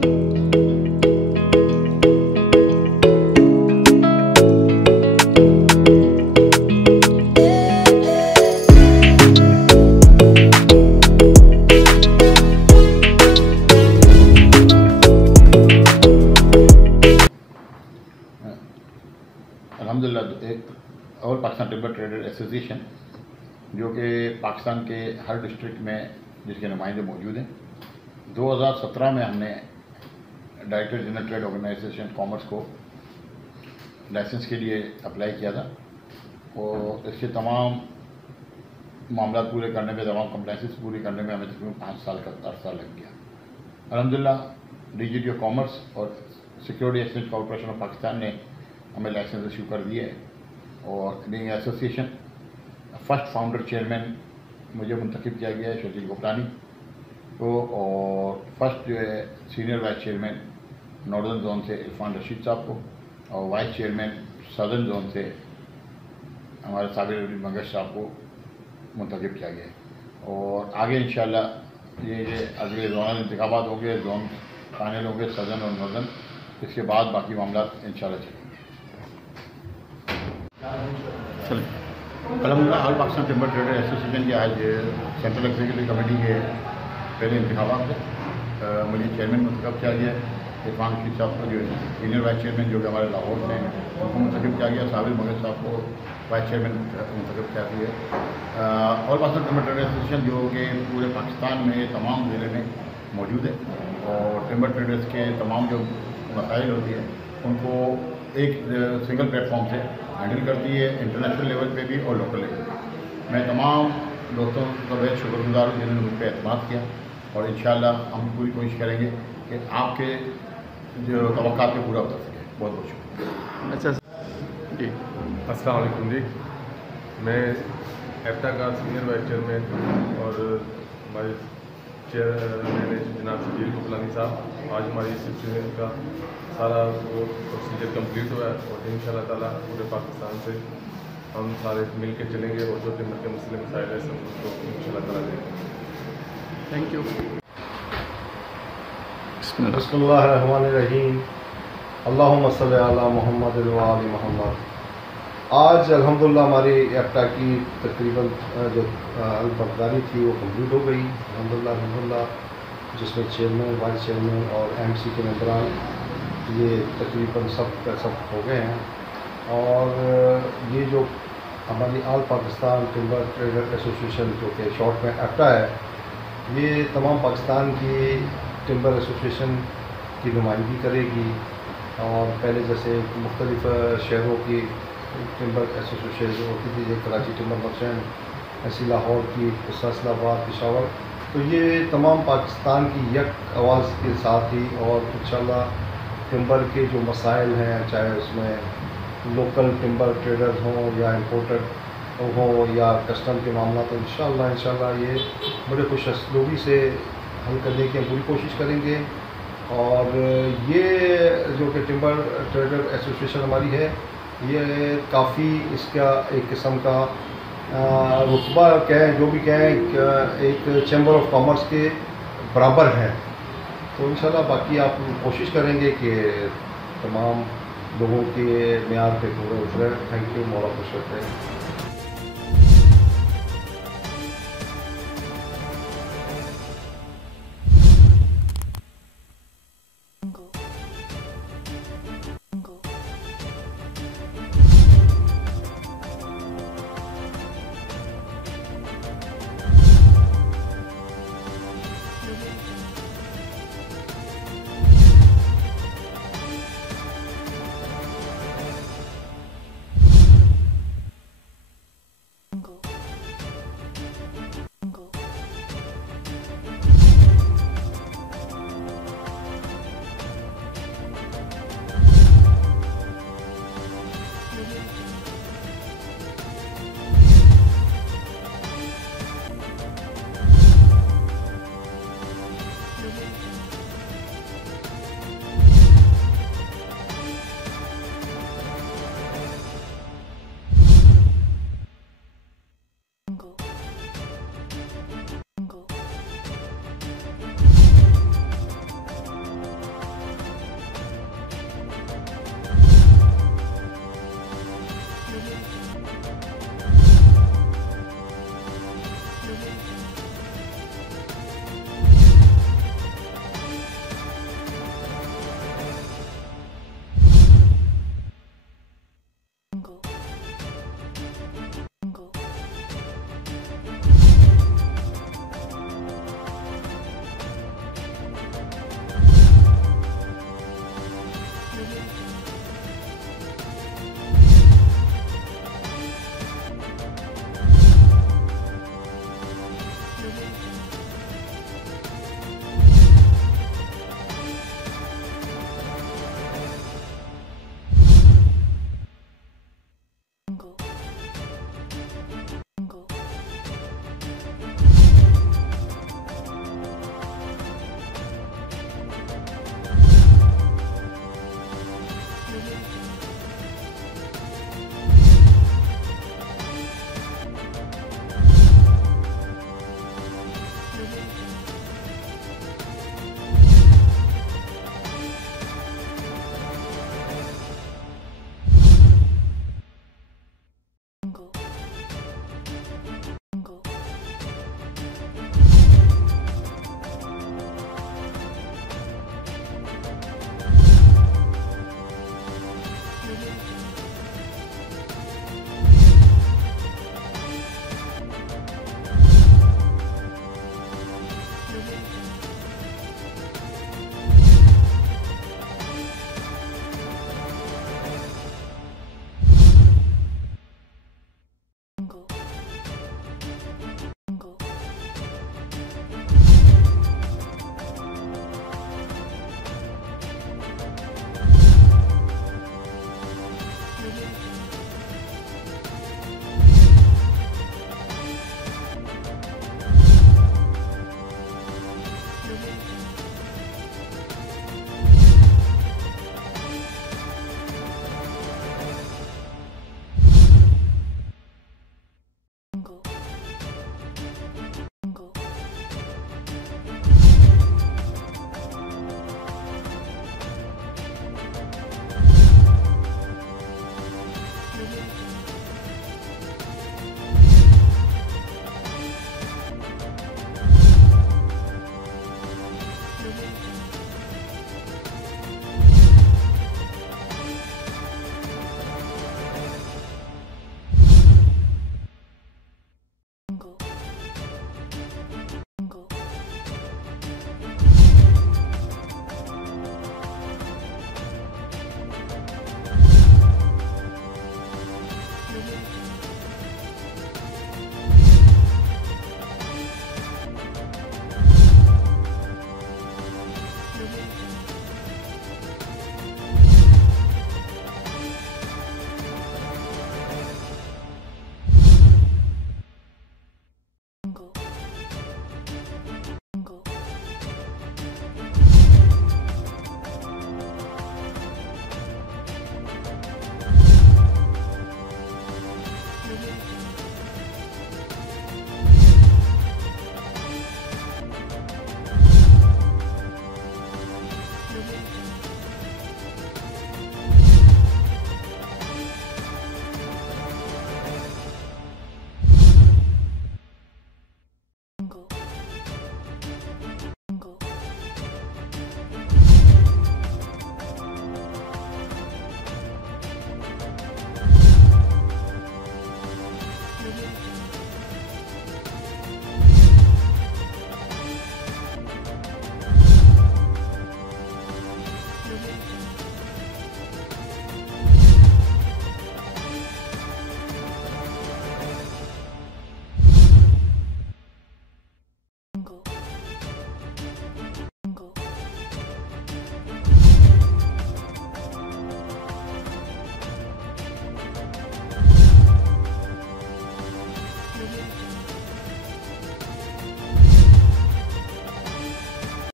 अल्हम्दुलिल्लाह एक all Pakistan timber trader association जो कि पाकिस्तान के हर डिस्ट्रिक्ट में जिसके नुमाइंदे मौजूद हैं। 2017 में हमने director general trade organisation commerce को लाइसेंस के लिए अप्लाई किया था और इसके तमाम मामला पूरे करने में, तमाम कंप्लाइंसेस पूरी करने में हमें तकरीबन 5 साल का अरसा लग गया। अल्हम्दुलिल्लाह डीजीटी ऑफ कॉमर्स और security exchange corporation of Pakistan ने हमें लाइसेंस इशू कर दिए और being association first founder chairman मुझे मुंतखब किया गया है शकील गुप्तानी को, और फर्स्ट जो है senior vice chairman northern zone से इरफान रशीद साहब को, और वाइस चेयरमैन सदर्न जोन से हमारे साबिर मंगश साहब को मुंतखब किया गया है। और आगे इंशाल्लाह ये अगले जोनल इंतखाबात होंगे, जोन फाइनल होंगे सदर्न और नॉर्दर्न, इसके बाद बाकी मामला इंशाल्लाह चलेंगे। अल्हम्दुलिल्लाह all Pakistan timber trader association के आज सेंट्रल एग्जीक्यूटिव कमेटी के पहले इंतखाबात से मुझे चेयरमैन मुंतखब किया गया। इरफान रशीद साहब को जो सीनियर वाइस चेयरमैन जो कि हमारे लाहौर से हैं उनको मुंतखब किया गया। साबिर मंगश साहब को वाइस चेयरमैन मुंतखब किया गया। All Pakistan timber trader association जो कि पूरे पाकिस्तान में तमाम ज़िले में मौजूद है और टिम्बर ट्रेडर्स के तमाम जो मसाइल होती है उनको एक सिंगल प्लेटफॉर्म से हैंडल करती है, इंटरनेशनल लेवल पे भी और लोकल लेवल पे। मैं तमाम दोस्तों का बहुत शुक्रगुजार हूँ जिन्होंने मुझ पर एतमाद किया और इंशाल्लाह हम पूरी कोशिश करेंगे कि आपके जो तवक्कात पे पूरा उतर सके। बहुत बहुत शुक्रिया। अच्छा जी, अस्सलाम वालेकुम जी, मैं एप्टा का सीनियर वाइस चेयरमैन और हमारे चेयरमैन जनाब शकील गुप्तानी साहब, आज हमारी एसोसिएशन का सारा वो प्रोसीजर कंप्लीट हुआ है और इंशाल्लाह ताला पूरे पाकिस्तान से हम सारे मिल के चलेंगे और जो टिम्बर के मसले मसाइल है सब उसको इंशाल्लाह ताला देंगे। Thank you. बिस्मिल्लाहिर्रहमानिर्रहीम, अल्लाहुम्मा सल्ली अला मुहम्मद व आलि मुहम्मद। आज अल्हम्दुलिल्लाह हमारी एप्टा की तकरीबन जो अलबरदारी थी वो कंप्लीट हो गई अल्हम्दुलिल्लाह, जिसमें चेयरमैन, वाइस चेयरमैन और एमसी के मेंबरान ये तकरीबन सब हो गए हैं। और ये जो हमारी all Pakistan timber trader association जो कि शॉर्ट में एप्टा है, ये तमाम पाकिस्तान की टिम्बर एसोसिएशन की नुमाइंदगी करेगी और पहले जैसे मुख्तलिफ़ शहरों की टिम्बर एसोसिएशन होती थी, जैसे कराची टिम्बर मर्चेंट, ऐसी लाहौर की, फैसलाबाद, पेशावर, तो ये तमाम पाकिस्तान की यक आवाज़ के साथ ही और इंशाल्लाह टिम्बर के जो मसाइल हैं, चाहे उसमें लोकल टिम्बर ट्रेडर्स हों या इम्पोर्टेड हों या कस्टम के मामला, तो इंशाल्लाह ये बड़े खुशअस्लूबी से हल करने की हम पूरी कोशिश करेंगे। और ये जो कि टिम्बर ट्रेडर एसोसिएशन हमारी है, ये काफ़ी इसका एक किस्म का रुतबा कहें, जो भी कहें, एक चैम्बर ऑफ कॉमर्स के बराबर है। तो इंशाल्लाह बाकी आप कोशिश करेंगे कि तमाम लोगों के म्यार पे पूरे उतरे। थैंक यू, मौला खुश रखें।